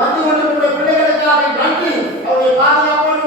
வந்து கொண்டிருக்கிற பிள்ளைகளுக்காக நன்றி. அவருடைய பாதுகாப்போடு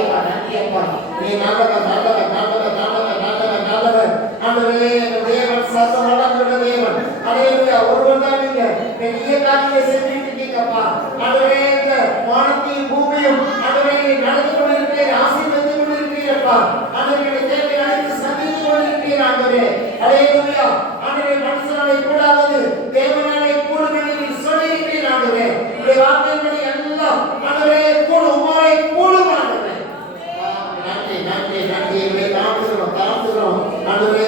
அப்பா நன்றி அப்பா. நீ நல்லவர் நல்லவர் நல்லவர் நல்லவர் நல்லவர் நல்லவர். ஆண்டவரே எங்கள் தேவன் சர்வ வல்லமையுள்ள தேவன். அல்லேலூயா. ஒருவர் தான் நீங்க பெரிய காரியத்தை செஞ்சுட்டு இருக்கீங்கப்பா. ஆண்டவரே இந்த வானத்தையும் பூமியும் ஆண்டவரே நடந்து கொண்டிருக்கிறீர், ஆசீர்வதித்து கொண்டிருக்கிறீரப்பா. ஆண்டவரே தேவை அழைத்து சந்தித்து கொண்டிருக்கிறீர் ஆண்டவரே. அல்லேலூயா. ஆண்டவரே மனுஷனாலே கூடாதது தேவனாலே கூடும் என்று நீ சொல்லியிருக்கிறீர் ஆண்டவரே. உடைய வார்த்தைகளை எல்லாம் ஆண்டவரே கூடும், உம்மாலே கூடும் ஆண்டவரே. நன்றி நன்றி நன்றி. எங்களை தாழ்த்துகிறோம் ஆண்டவரே.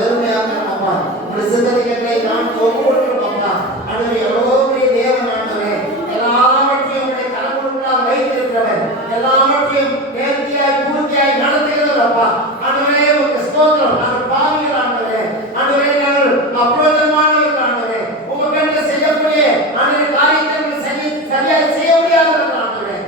வெறுமையாக அப்பா உடைய சித்தத்தை நான் ஒப்பு கொடுக்கிறோம் அப்பா. ஆண்டவரே எவ்வளோ பெரிய தேவன் ஆண்டவரே. எல்லாவற்றையும் உடைய கரங்களுக்குள்ளாக வைத்திருக்கிறவர், எல்லாவற்றையும் நேர்த்தியாய் பூர்த்தியாய் நடத்துகிறவர் அப்பா. ஆண்டவரே உங்க ஸ்தோத்திரம். நாங்கள் பாவிகள் ஆண்டவரே. ஆண்டவரே நாங்கள் அப்ரோதமானவர்கள் ஆண்டவரே. உங்க கண்ணில் செய்யக்கூடிய ஆண்டவரே காரியத்தை சரியாக செய்ய முடியாதவர்கள் ஆண்டவரே.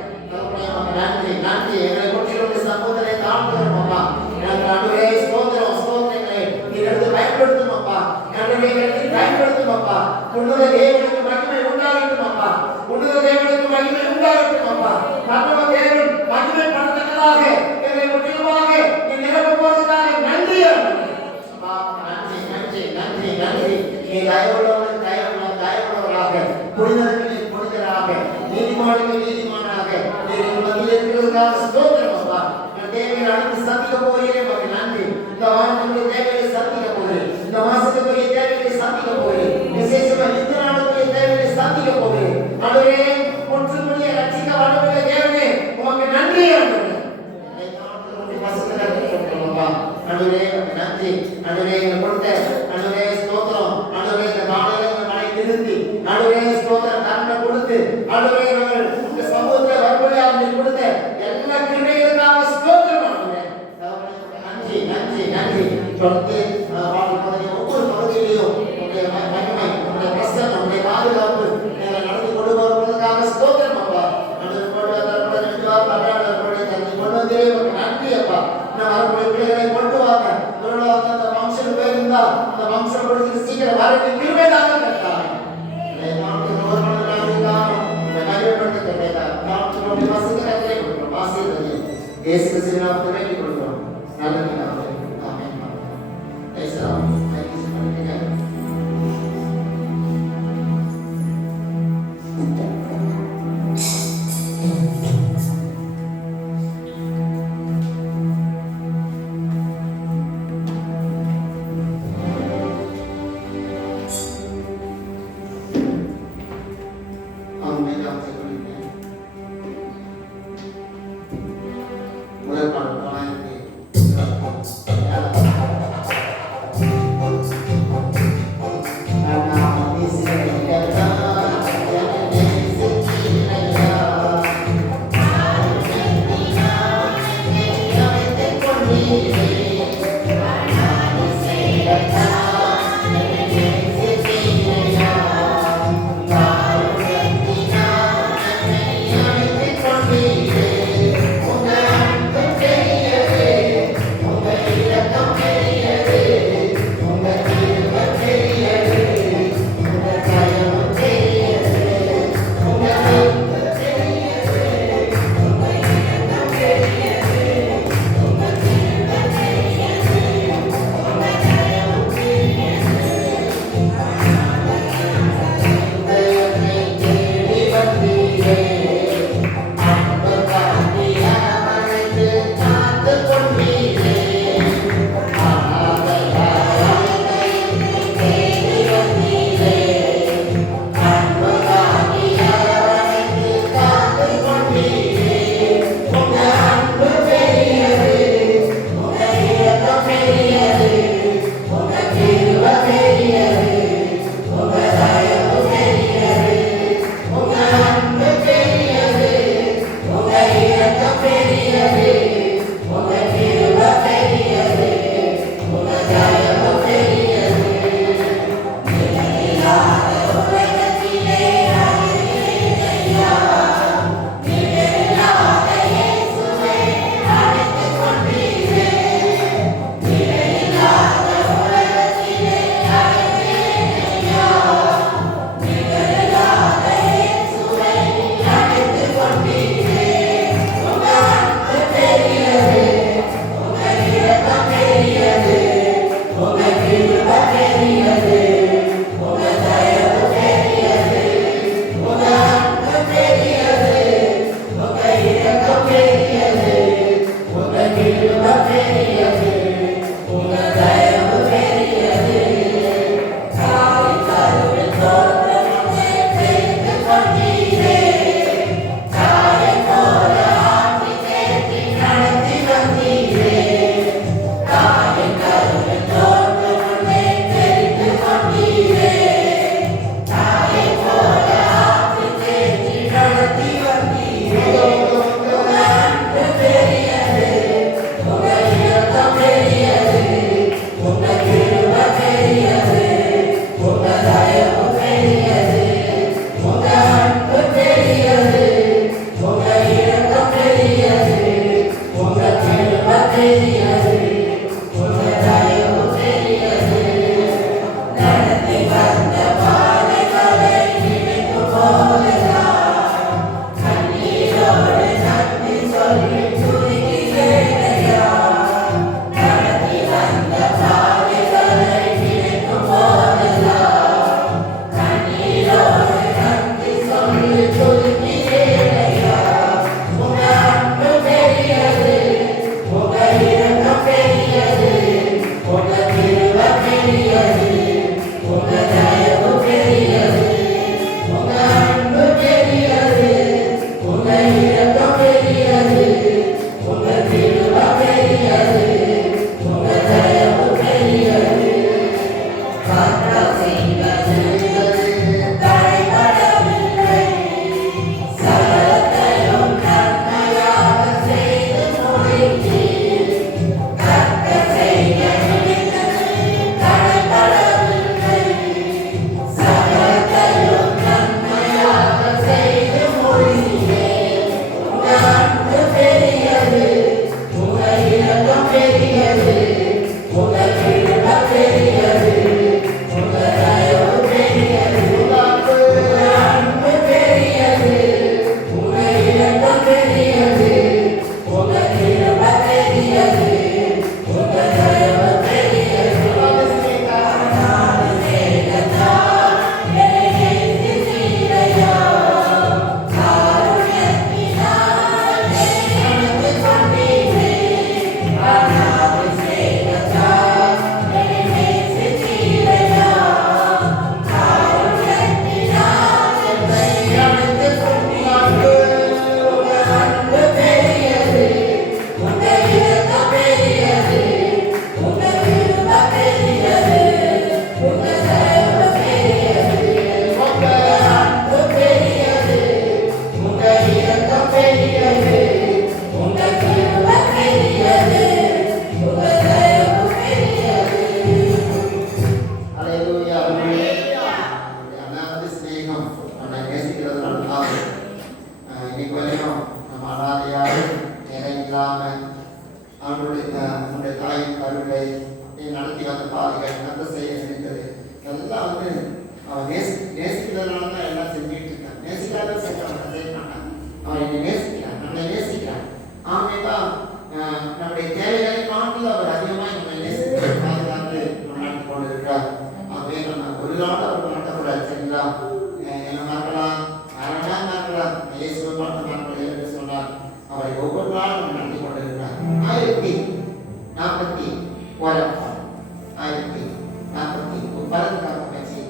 நன்றி நன்றி. எங்களை கொண்டிருக்கிற சமூகத்தை தாழ்த்துகிறோம் அப்பா. நாங்கள் ஆண்டவரே ஸ்தோத்திரம் ஸ்தோத்திரங்களை நீர் எடுத்து பயன்படுத்தும் அப்பா. ஆண்டவரே எடுத்து பயன்படுத்தும் அப்பா. உன்னத தேவனுக்கு மகிமை உண்டாகட்டும் அப்பா. உன்னத தேவனுக்கு மகிமை உண்டாகட்டும் அப்பா. நம்ம தேவன் மகிமை படத்தக்கதாக எங்களை முற்றிலுமாக நீ நிரப்புவதற்காக நன்றி அப்பா. நன்றி நன்றி நன்றி நன்றி. நீ தயவுள்ளவர்கள் தயவுள்ளவர்களாக, புனிதர்களுக்கு புனிதராக, நீதிமானுக்கு நீதிமானாக நீர் மத்தியில் இருக்கிறதுக்காக ஸ்தோத்திரம் அப்பா. தேவையை அழைத்து சந்திக்க போகிறேன் மகன். நன்றி. இந்த வாரத்துடைய தேவையை சந்திக்க போகிறேன். இந்த மாசத்துக்குரிய தேவையை சந்திக்க போகிறேன். விசேஷமாக இந்த நாளுக்குரிய தேவையை சந்திக்க போகிறேன். ஆண்டவரே முற்றுமுடிய ரட்சிக்க வல்லமையுள்ள தேவனே உமக்கு நன்றி ஆண்டவரே. ஆண்டவரே நன்றி. ஆண்டவரே எங்களுக்கு கொடுத்த ஆண்டவரே ஸ்தோத்திரம். ஆண்டவரே இந்த காலையில மழை நிறுத்தி ஆண்டவரே ஸ்தோத்திரம் கருணை கொடுத்து ஆண்டவரே நாங்கள் இந்த சமூகத்தில் வரும்படியாக நீர் கொடுத்த எல்லா கிருபைகளுக்காக ஸ்தோத்திரம் ஆண்டவரே. நன்றி நன்றி நன்றி. தொடர்ந்து ஒவ்வொரு பகுதியிலையும் உங்களுடைய மகிமை, உங்களுடைய பிரசன்னம், உங்களுடைய பாதுகாப்பு நடந்து கொண்டு வருவதற்காக ஸ்தோத்திரம் அப்பா. நன்றி அப்பா. வரக்கூடிய பிள்ளைகளை கொண்டு வாங்க. அந்த வம்சம் போயிருந்தா அந்த வம்சம் கொடுத்து சீக்கிரம் வரக்கூடிய கிருபையாக கட்டாங்க. இயேசு கிறிஸ்துவின் நாமத்தில் வேண்டிக் கொள்கிறோம். நல்ல பிதாவே. ஆமென். ஐசலாம். அவர் என்னை நேசிக்கிறார், நம்மளை நேசிக்கிறார். ஆமைதான் நம்முடைய தேவைகளை காட்டில் அவர் அதிகமாக நம்மளை நேசித்து பாதுகாத்து நடத்தி கொண்டிருக்கிறார். ஆகவே நம்ம ஒரு நாள் அவர் மாட்டக்கூடாது. சரிங்களா? என்ன மாற்றலாம், யாரெல்லாம் மாற்றலாம், இயேசுவை பார்த்து மாற்றலாம் என்று சொன்னார். அவரை ஒவ்வொரு நாளும் நம்ம நடத்தி கொண்டிருக்கிறார். 1041 1040 பலனுக்காக பேசி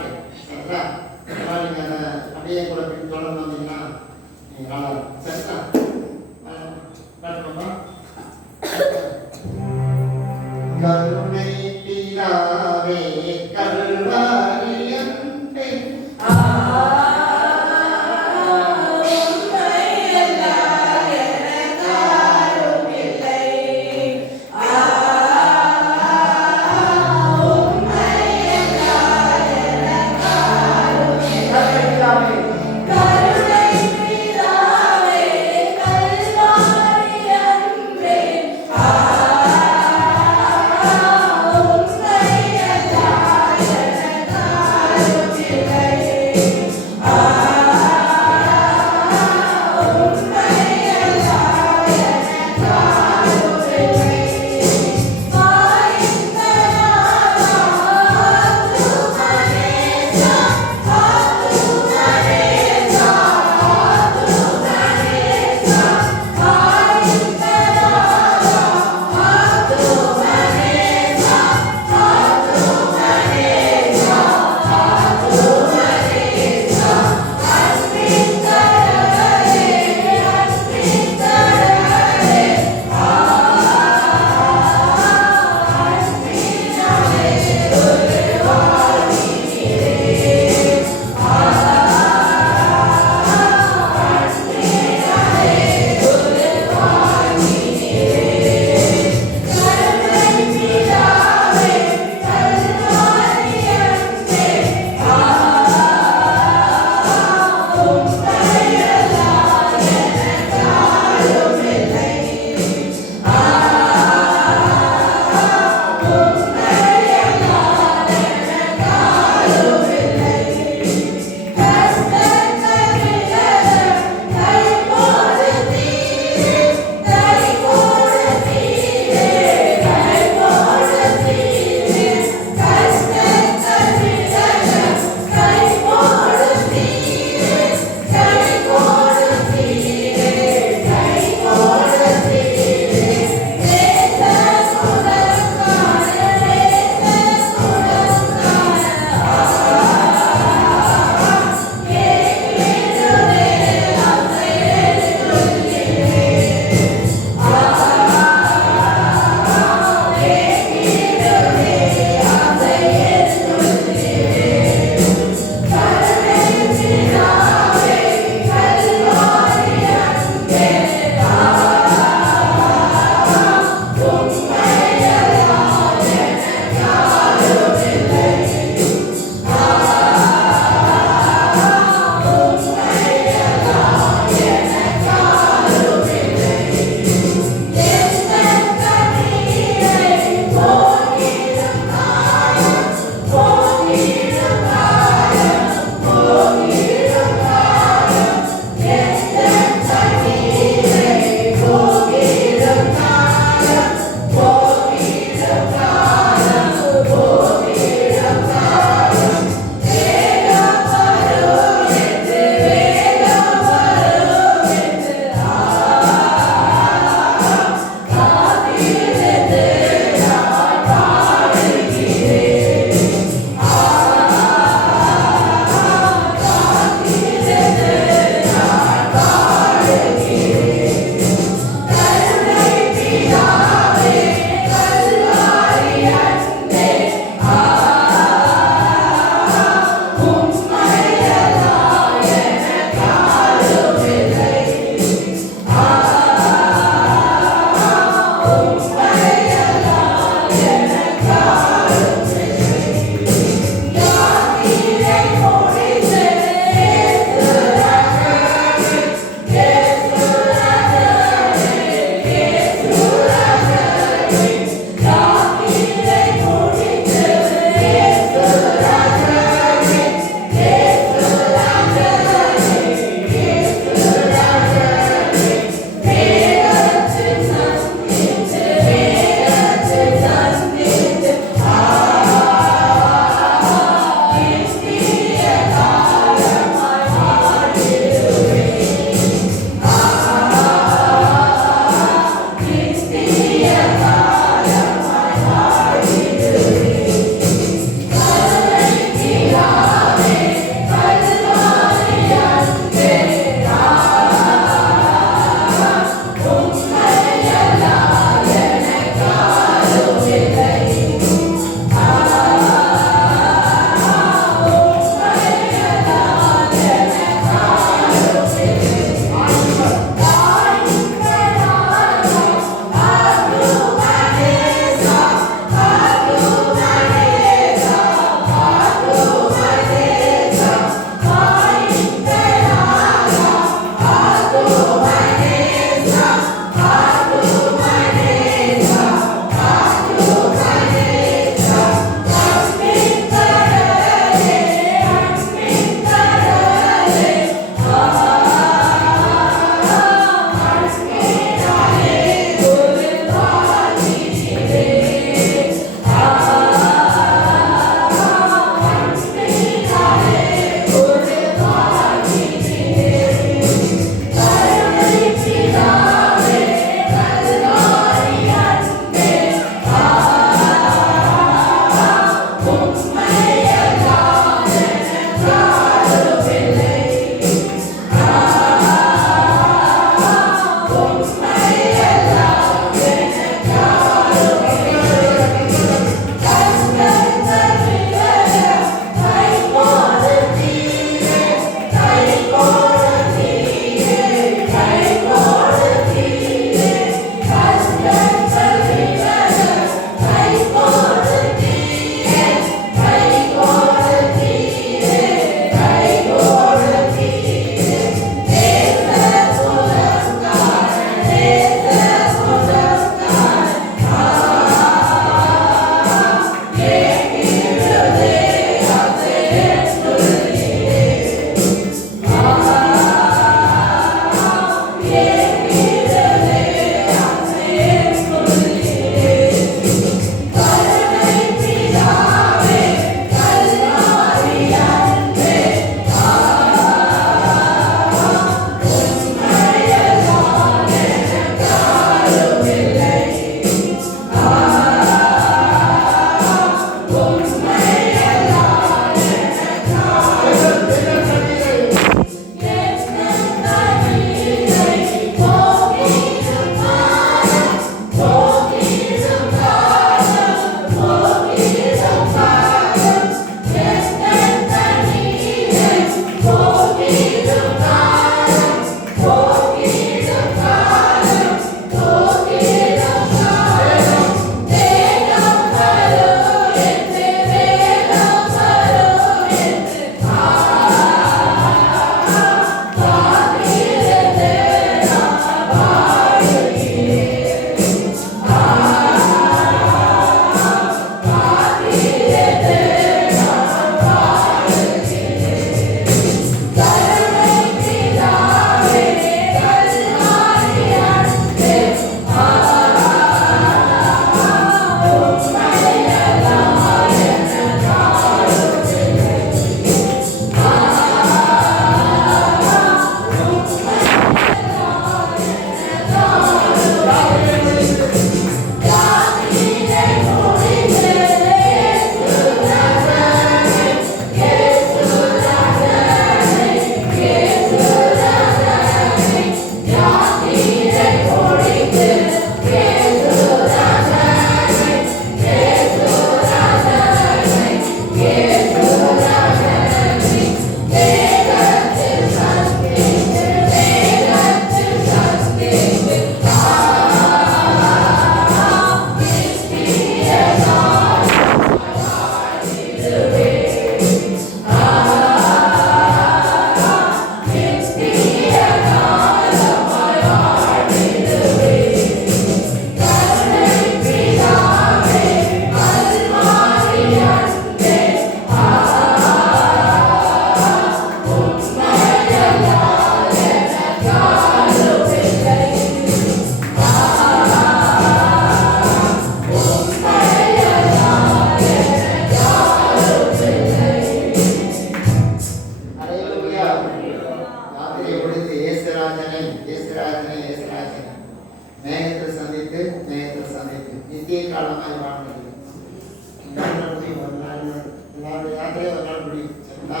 யாத்திரையை ஒரு நாள் முடியும். சரிங்களா?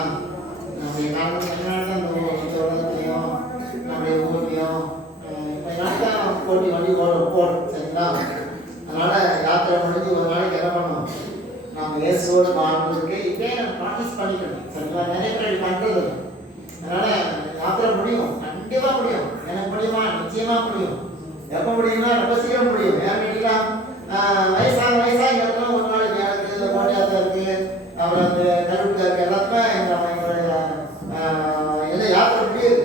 நம்முடைய காரணம் தமிழ்நாடு தான் இந்த உலகத்தையும் நம்முடைய ஊர்லையும் நாட்கள் போட்டி வண்டி போடும். சரிங்களா? அதனால யாத்திரை முடிஞ்சு ஒரு நாளைக்கு என்ன பண்ணணும், நம்ம இயேசுவோடு வாழ்வதற்கு இப்பே நம்ம ப்ராக்டிஸ் பண்ணிக்கணும். சரிங்களா? நிறைய பேர் பண்ணுறது. அதனால யாத்திரை முடியும், கண்டிப்பாக முடியும். எனக்கு முடியுமா? நிச்சயமாக முடியும். எப்போ முடியும்னா ரொம்ப சீக்கிரம் முடியும். ஏன் கேட்டீங்களா, வயசாக இடத்துல ஒரு நாளைக்கு எனக்கு கோட்டையாத்தான் இருக்குது, அப்புறம் அந்த கருவிக்கா இருக்குது, எல்லாத்துமே எங்களுடைய எல்லாம் யாத்திரை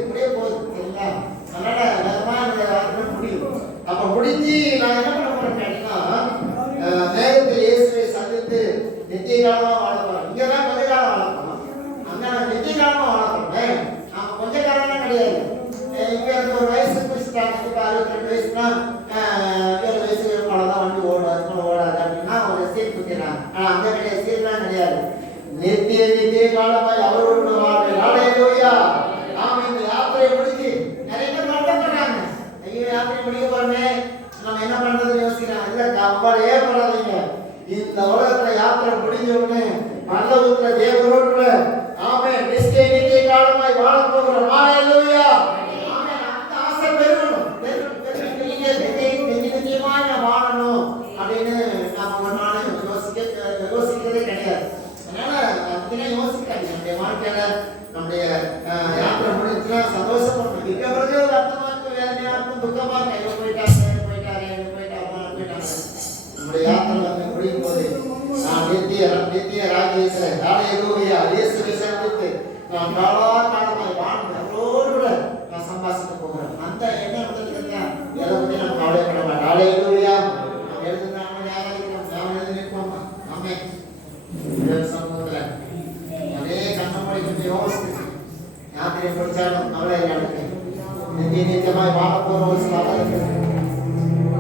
முடிய போகுது. சரிங்களா? அதனால வேகமாக இந்த யாத்திரை முடியும். அப்போ முடிஞ்சு நான் என்ன பண்ண போறேன் கேட்டீங்கன்னா, நேரத்தில் இயேசுவை சந்தித்து நித்திய காலமாக வாழ போகிறோம். இங்கே தான் கொஞ்ச காலம் வாழ போகிறோம், அங்கே நான் நித்திய காலமாக வாழ போகிறேன். நம்ம கொஞ்ச காலம்லாம் கிடையாது. இங்கே அந்த ஒரு வயசு குறிச்சிட்டாங்க, இப்போ 62 வயசுனா 7 வயசு அவ்வளோதான் வண்டி ஓடாது அப்படின்னா ஒரு சீட் குத்திடுறாங்க. ஆனால் அந்த கிடையாது, சீட்லாம் கிடையாது. நித்திய காலமாய் அவரோடு வாழ்க்கை. ஹல்லேலூயா. நாம் இந்த யாத்திரையை முடிச்சு நிறைய பேர் வருத்தப்படுறாங்க, ஐயோ யாத்திரை முடிக்க போறோமே, நம்ம என்ன பண்றதுன்னு யோசிக்கிறாங்க. இல்லை, கவலையே படாதீங்க. இந்த உலகத்துல யாத்திரை முடிஞ்ச உடனே பரலோகத்துல தேவரோடு நாம நித்திய காலமாய் வாழ போகிறோம். ஹல்லேலூயா. அந்த ஆசை பெருகணும். நிச்சயமாய் நான் வாழணும் அப்படின்னு நாம ஒரு நாள் யோசிக்கிறதே கிடையாது. அதனால அப்படிலாம் யோசிக்காது. நம்முடைய வாழ்க்கையில நம்முடைய யாத்திரை முடிஞ்சுன்னா சந்தோஷப்படணும். இருக்க பிறகு ஒரு அர்த்தமா இருக்கும், வேதனையா இருக்கும், துக்கமா இருக்கும். போயிட்டாங்க. நம்முடைய யாத்திரை வந்து முடியும் போது நான் நித்திய ராஜேஸ்வரன் ஹல்லேலூயா இயேசுவை சந்தித்து நான் காலமாய் வாழ்ந்து அவரோடு நான் சம்பாதிக்க போகிறேன். அந்த எண்ணம் வந்துட்டு எதை பற்றி நம்ம கவலைப்பட மாட்டோம். ஹல்லேலூயா. நம்ம எழுதுனாங்க எழுதிருப்போம். நம்ம சமூகத்தில் அதே கண்ணப்படி கொஞ்சம் யோசிச்சு யாத்திரை படித்தாலும் கவலை இருக்கு. நித்தியமாய் வாழ போகிற ஒரு சில இருக்குது.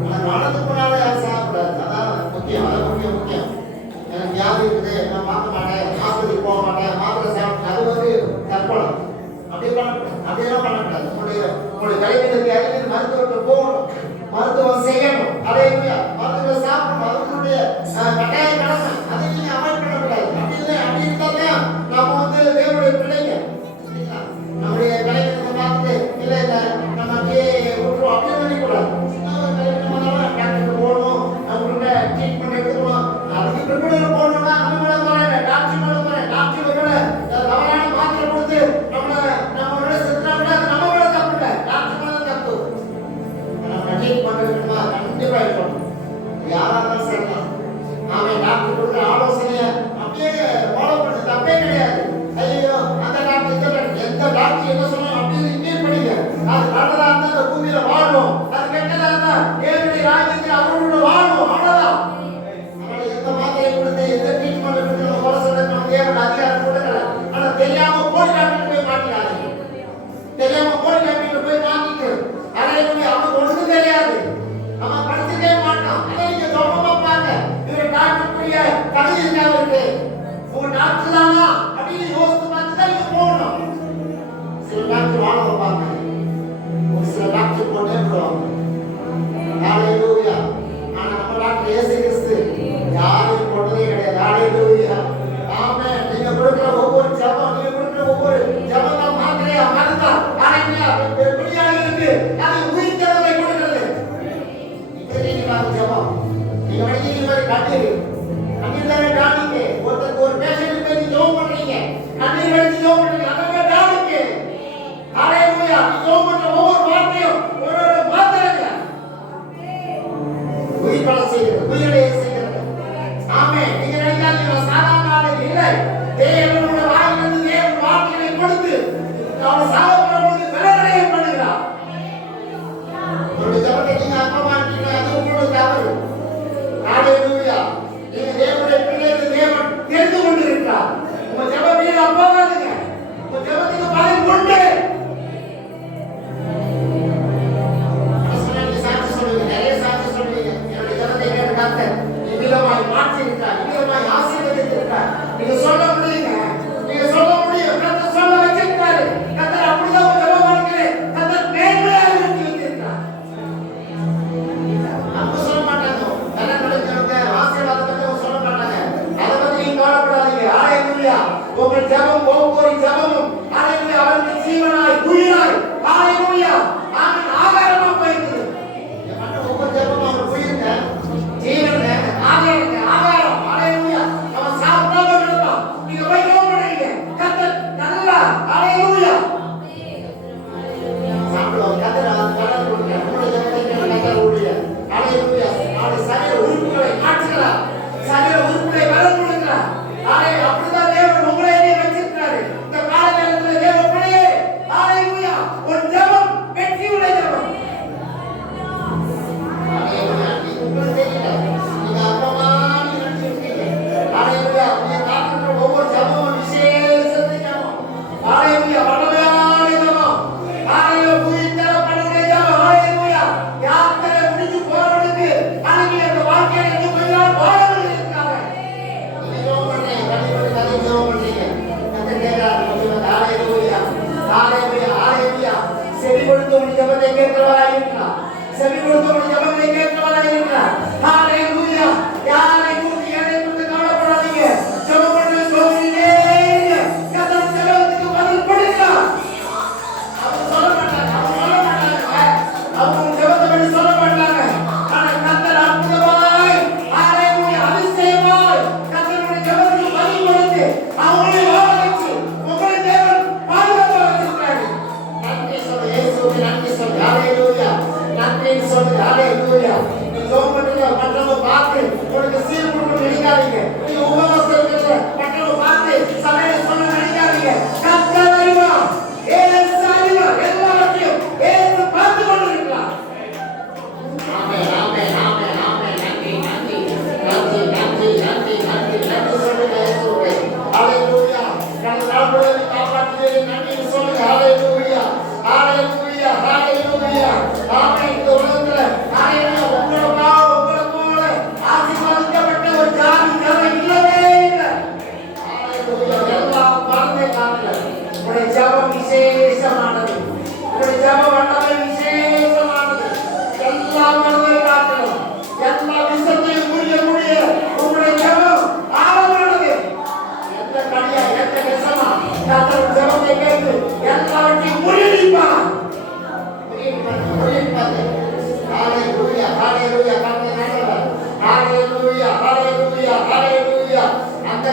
ஆனால் வாழத்துக்கு முன்னால யாரும் சாப்பிடாது. அதான் முக்கியம். அது முக்கியம். எனக்கு வியாதி இருக்குது, நான் பார்க்க மாட்டேன், ஆஸ்பத்திரிக்கு போக மாட்டேன், மாத்திரை சாப்பிட்டேன், அது வந்து தற்கொலை. அப்படியெல்லாம் பண்ணக்கூடாது. உங்களுடைய கலைஞருக்கு அறிஞர் மருத்துவத்தை போகணும், மருத்துவம் செய்யணும். ஹல்லேலூயா. மருத்துவத்தை சாப்பிடணும், அதனுடைய கட்டாய கடமை. அதை நீங்க அவாய்ட் பண்ணக்கூடாது. அப்படி இருந்தாதான் நம்ம வந்து தேவனுடைய பிள்ளைங்க. நம்முடைய கலைஞரத்தை பார்த்துட்டு இல்லை நம்ம அப்படியே விட்டுருவோம் அப்படின்னு நினைக்கூடாது. டாக்டருக்கு போகணும், அவங்கள்ட்ட ட்ரீட்மெண்ட் எடுத்துக்கணும். அதுக்கு ப்ரிப்பேர் போகணும்னா நம்ம மேலே போறேன், டாக்டர் மேலே போறேன், டாக்டர் மேலே தவறான மாத்திரை கொடுத்து நம்மளோட செத்துனா கூட அது நம்ம மேலே தப்பு இல்லை, டாக்டர் மேலே தப்பு. நம்ம ட்ரீட்மெண்ட் எடுக்கணுமா? கண்டிப்பாக இருக்கணும். யாராக இருந்தாலும் சரிதான். நாம டாக்டர் கொடுக்குற ஆலோசனையை அப்படியே ஃபாலோ பண்ணி தப்பே கிடையாது. ஐயோ அந்த டாக்டர் இந்த டாக்டர் எந்த டாக்டர் என்ன சொன்னோம் அப்படின்னு இங்கேயும் படிங்க. அது நல்லதா இருந்தா அந்த பூமியில வாழும், அது கெட்டதா இருந்தா ஏழுடைய ராஜ்யத்தில் அவரோட வாழும். அவ்வளவுதான். அதனால எந்த மாத்திரை கொடுத்து எந்த ட்ரீட்மெண்ட் கொடுத்து நம்ம கொலை சொல்ல தேவன் அதிகாரம் கொடுக்கல. ஆனா தெரியாம போய் டாக்டர் போய் மாட்டினாங்க, தெரியாம போய் டாக்டர் போய் மாட்டிட்டு அலையில அவனுக்கு ஒன்றும் தெரியாது, அவன் படிச்சுக்கவே மாட்டான். அதை நீங்க கவனமா பாருங்க. இவர் டாக்டருக்குரிய தகுதி இருக்கா இருக்கு, உங்க டாக்டர் தானா அப்படின்னு யோசித்து பார்த்து தான் நீங்க போகணும். சில டாக்டர் வாழ வைப்பாங்க, ஒரு சில டாக்டர் போட்டே விடுவாங்க. ஹல்லேலூயா. ஆனா நம்ம டாக்டர் இயேசு கிறிஸ்து யாரையும் போட்டதே கிடையாது. ஹல்லேலூயா. ஆமென். நீங்க கொடுக்கிற ஒவ்வொரு ஜெபம், நீங்க கொடுக்கிற ஒவ்வொரு ஜெபம் மாத்திரையா மருந்தா ஹல்லேலூயா வெளியாகிறது. அது உயிர்த்தெழுதலை கொடுக்கிறது. நீங்க பாருங்க ஜெபம், நீங்க வழியில மாதிரி கண்ணீர் தானே டானிங்க. ஒருத்தருக்கு ஒரு பேஷண்ட் போய் ஜெபம் பண்றீங்க, கண்ணீர் வடிச்சு ஜெபம் பண்றீங்க, அதுவே டானிங்க. ஹல்லேலூயா. நீங்க ஜெபம் பண்ற ஒவ்வொரு வார்த்தையும் ஒரு மாத்திரைங்க உயிர் பல செய்கிறது, உயிரை செய்கிறது. ஆமென். நீங்க நினைக்காதீங்க சாதாரண ஆள் இல்லை. தேவனுடைய வாயிலிருந்து தேவன் வார்த்தைகளை கொடுத்து அவனை சாவப்படும்போது விலகலையை பண்ணுகிறார். உங்களுடைய ஜபத்தை நீங்க அர்ப்பமாக்கிட்டீங்க, அது உங்களுடைய தவறு. ஹல்லேலூயா.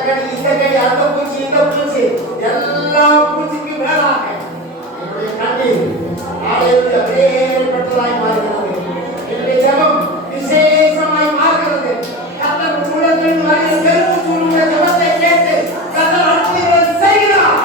கடி இந்த கடி அந்த பூச்சி இந்த பூச்சி எல்லா பூச்சிக்கு மேலாக என்னுடைய கண்ணீர் ஹalleluya வேறுபட்டதாய் மாறுகிறது. என்னுடைய ஜெபம் விசேஷமாய் மாறுகிறது. கர்த்தர் உள்ளத்தில் வரை பெருமூச்சுடைய ஜெபத்தை கேட்டு கர்த்தர் அற்புதங்களை செய்கிறார்.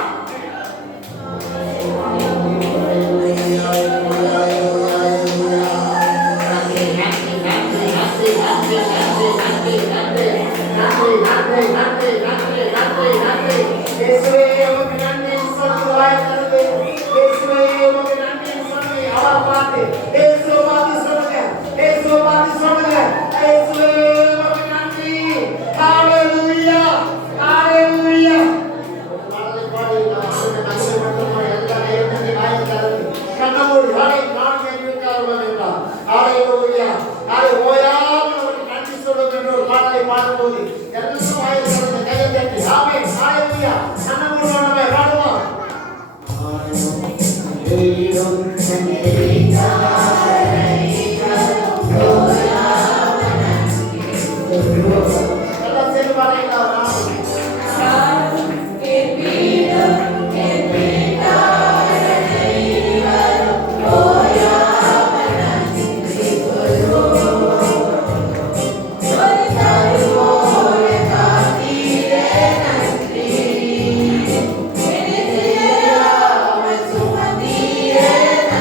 Yeah.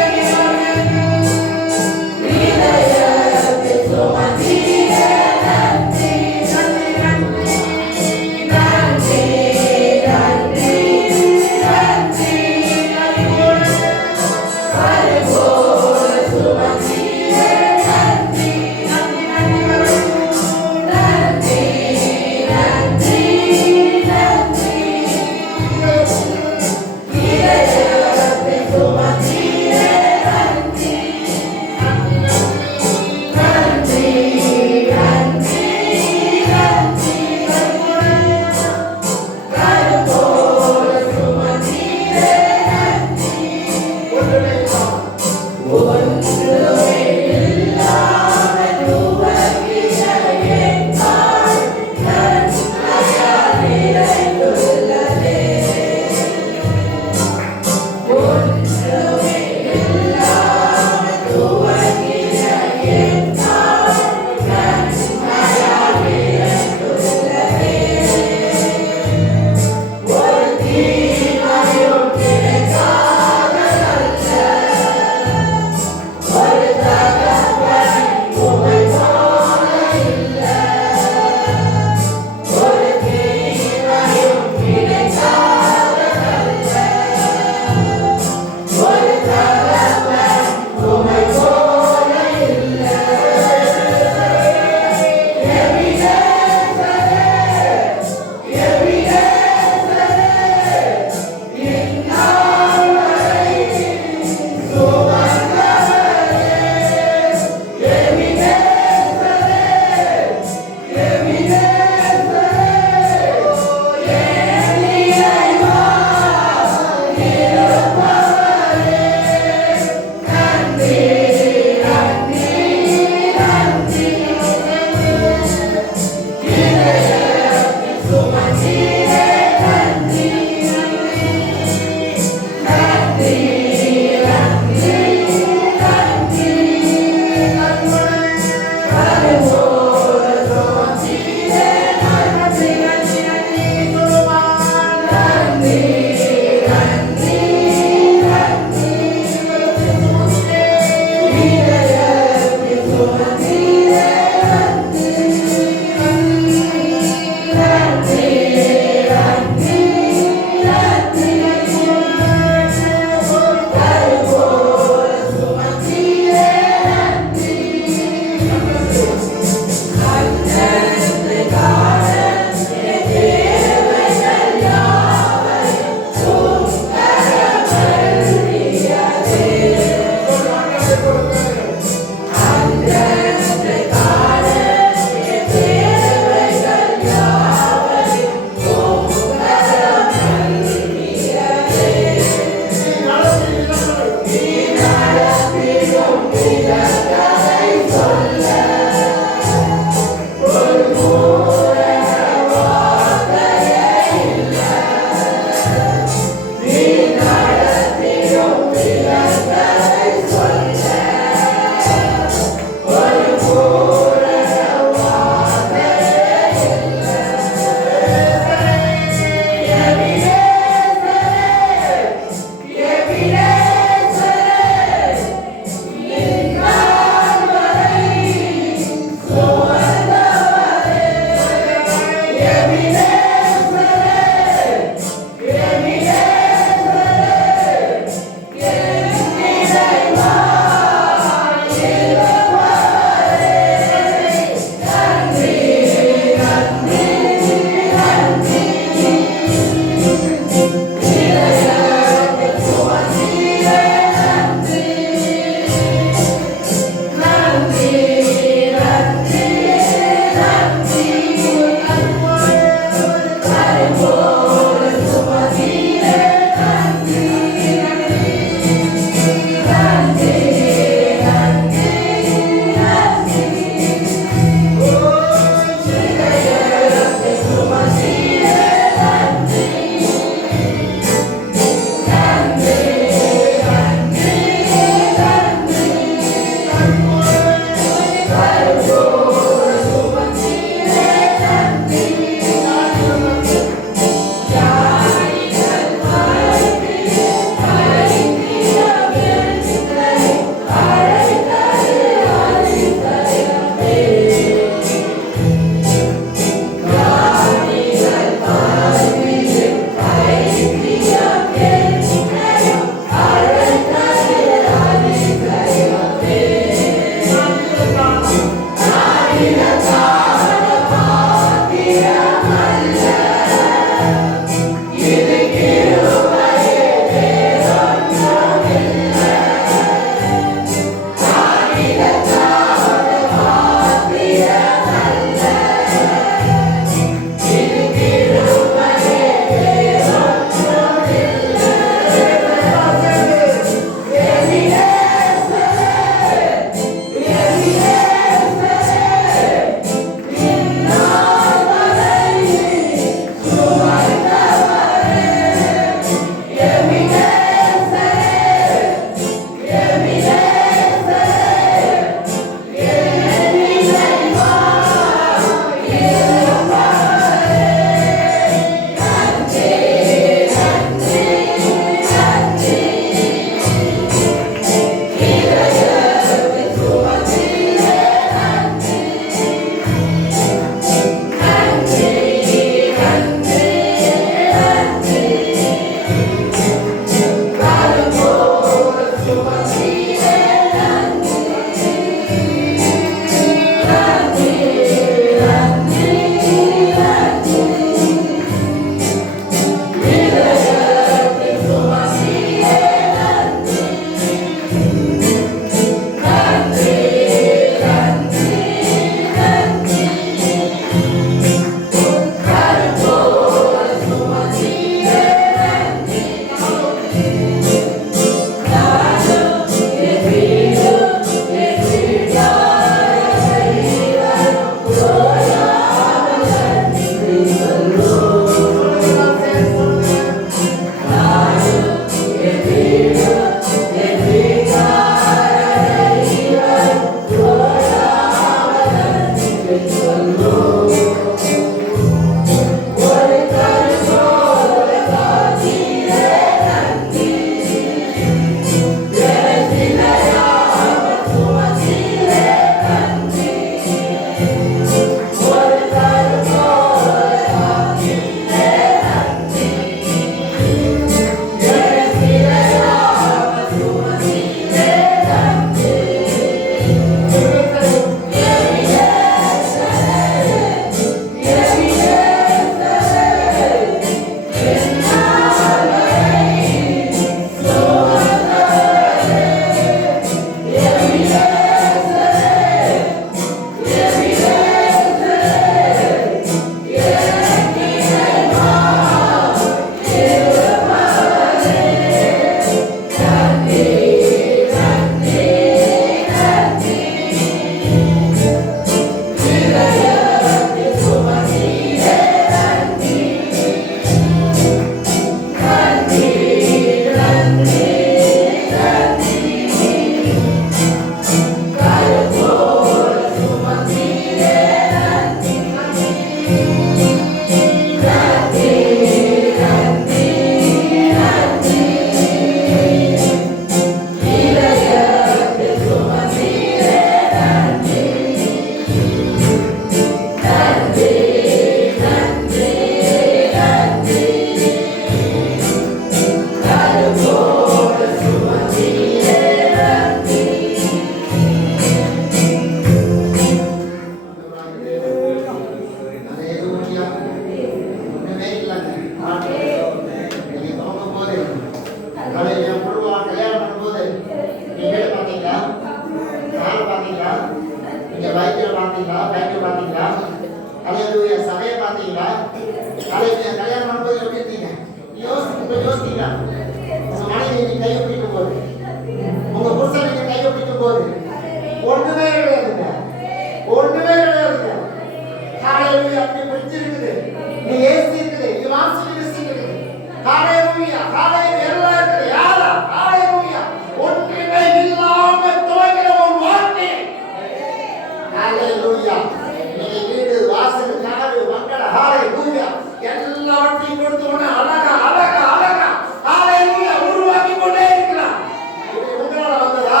உங்களால வந்ததா?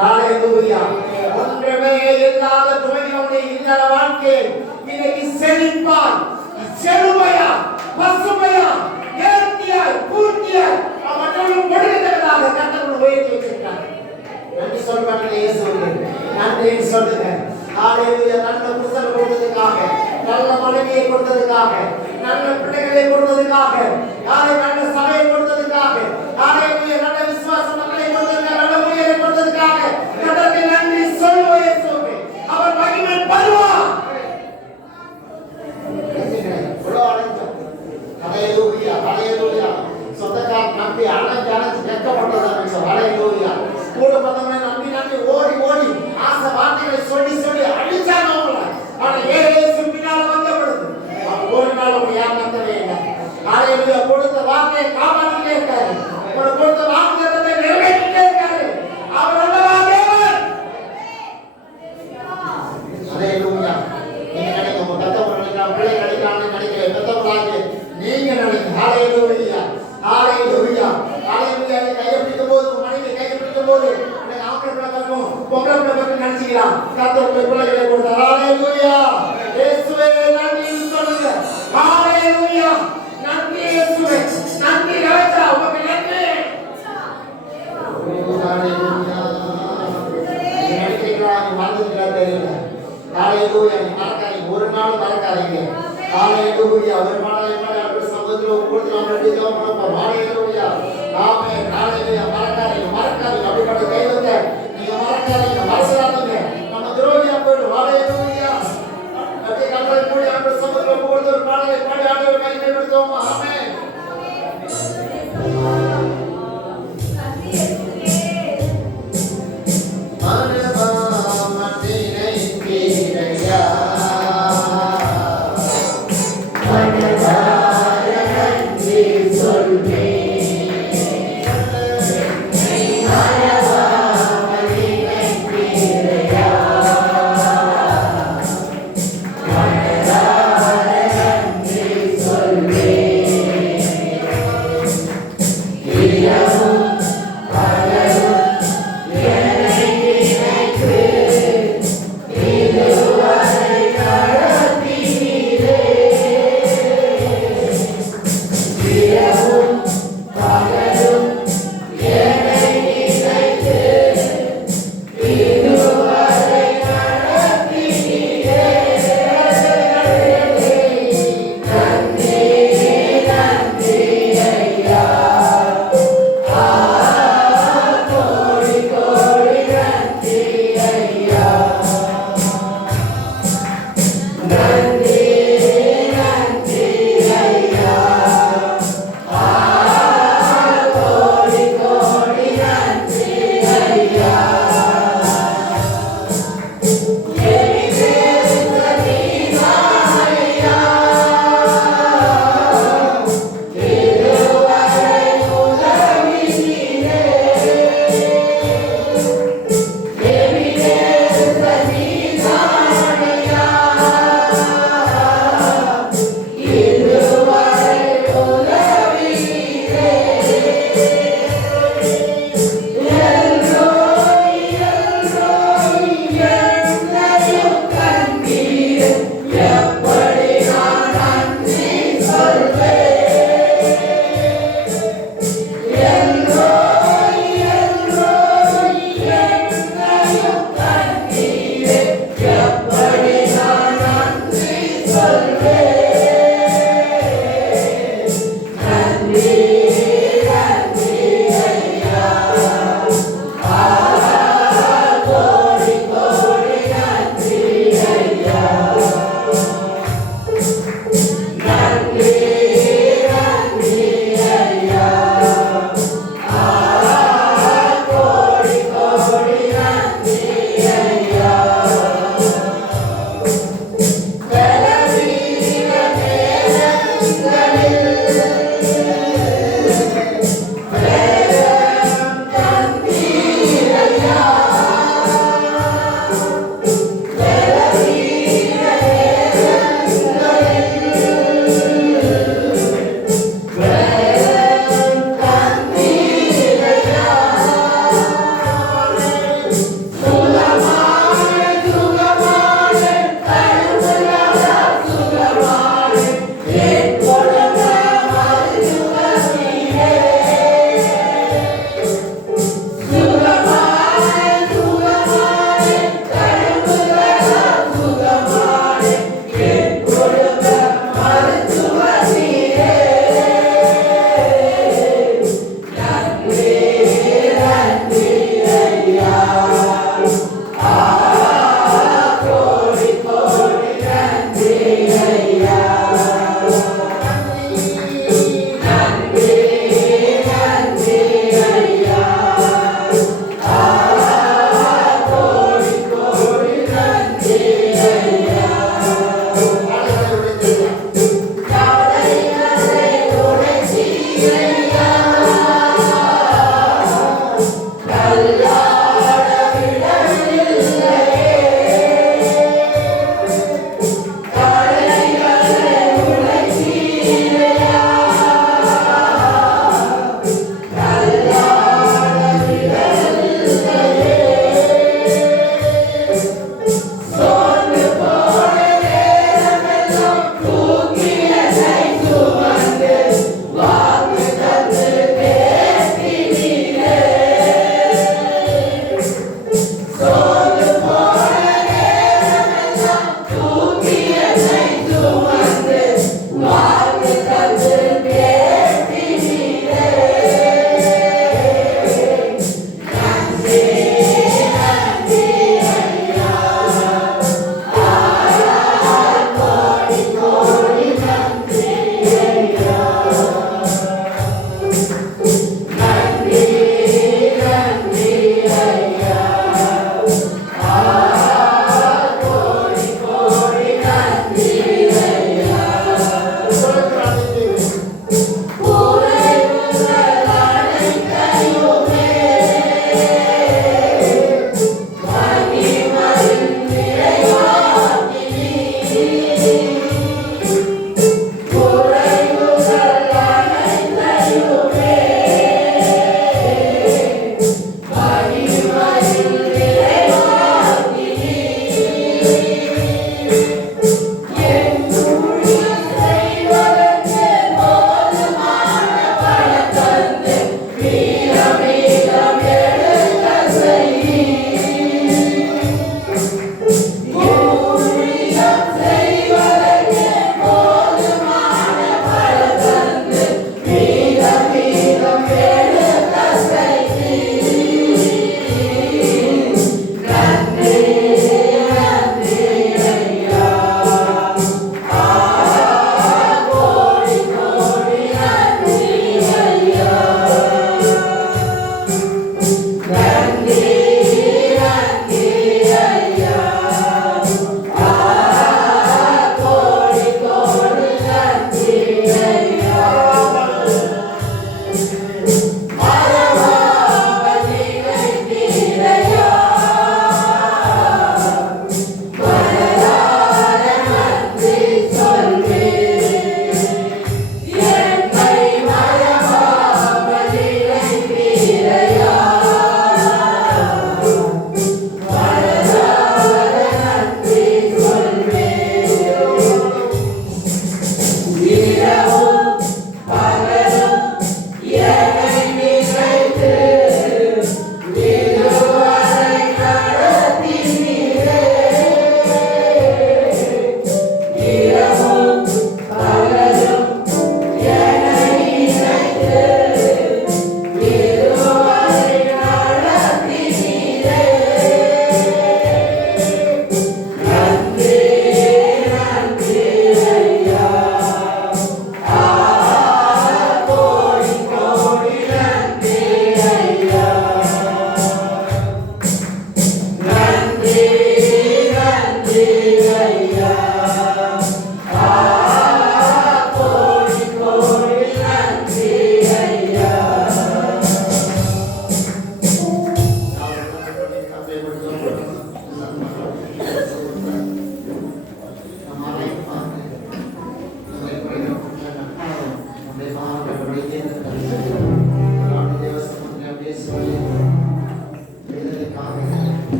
ஹalleluya. ஒன்றுமே இல்லாத துணையோடு இந்த வாழ்க்கை இன்னைக்கு செழிப்பாய், செழுமையா, பசுமையா, நேர்த்தியாய், பூர்த்தியாய் அவற்றோடு கொடுக்கிறதாக கர்த்தர் உயர்த்தி வச்சிருக்கார். நன்றி சொல்லுங்க இயேசுவுக்கு. நன்றி சொல்லுங்க. ஹalleluya. நல்ல புருஷன் கொடுத்ததுக்காக, நல்ல மனைவியை கொடுத்ததுக்காக, நல்ல பிள்ளைகளை கொடுத்ததுக்காக, யாரை நல்ல சபையை கொடுத்ததுக்காக, ஹalleluya. நல்ல விசுவாச மக்களை கொடுத்ததுக்காக, நல்ல ஊழியரை கொடுத்ததுக்காக கர்த்தருக்கு நன்றி சொல்லுவோம் இயேசுவுக்கு. அவர் மகிமை பருவார். ஹalleluya. ஹalleluya. சொந்தக்கார நம்பி அணைஞ்சு வெட்கப்பட்டதாக ஹalleluya. கூட பந்தங்களை நம்பி நம்பி ஓடி ஓடி ஆசை வார்த்தைகளை சொல்லி சொல்லி அடிச்சாங்க அவங்கள. ஆனா இயேசு பின்னால் வந்த பொழுது அவர் ஒரு நாள் அவங்க ஏமாத்தவே இல்லை. ஹalleluya. கொடுத்த வார்த்தையை காப்பாற்றிட்டே இருக்காரு. அவர் கொடுத்த வாக்குத்தத்தத்தை நிறைவேற்றிட்டே இருக்காரு. அவர் அல்லவா தேவன். ஹalleluya. நீங்க நினைக்க உங்க பெத்தவங்க நினைக்கலாம், பிள்ளை நினைக்கலாம், நினைக்கிறேன் பெத்தவங்களாக நீங்க நினைக்க. ஹalleluya. ஹalleluya. ஹalleluya. கையை பிடிக்கும் போது மனைவி கையை பிடிக்கும் போது ஆம்பளை பிள்ளை பக்கம் பொம்பளை பிள்ளை பக்கம் நினைச்சுக்கலாம். கர்த்தர் பிள்ளைகளை கொடுத்தார். ஹalleluya. இயேசுவே நன்றி சொல்லுங்க. ஹalleluya. நன்றி இயேசுவே. நன்றி ராஜா உங்களுக்கு நன்றி. ஹalleluya. நினைக்கிறீங்களா நீ மறந்துட்டீங்களா தெரியல. ஹalleluya. மறக்காதீங்க, ஒரு நாள் மறக்காதீங்க. ஹalleluya. ஒரு நாள் சகோதரர் உங்களுக்கு நாம் நன்றி சொல்லுவோம். ஹalleluya. ஆமென். ஹalleluya. மறக்காதீங்க, மறக்காதீங்க. அப்படிப்பட்ட கைவந்த நீங்க மறக்காதீங்க, மறக்காதீங்க. நம்ம துரோகியா போய்டும். ஹalleluya. அதே கட்டளை கூடி அந்த சகோதரர் போடுற ஒரு பாடலை பாடி ஆண்டவர் கையை எடுத்தோம். ஆமென். None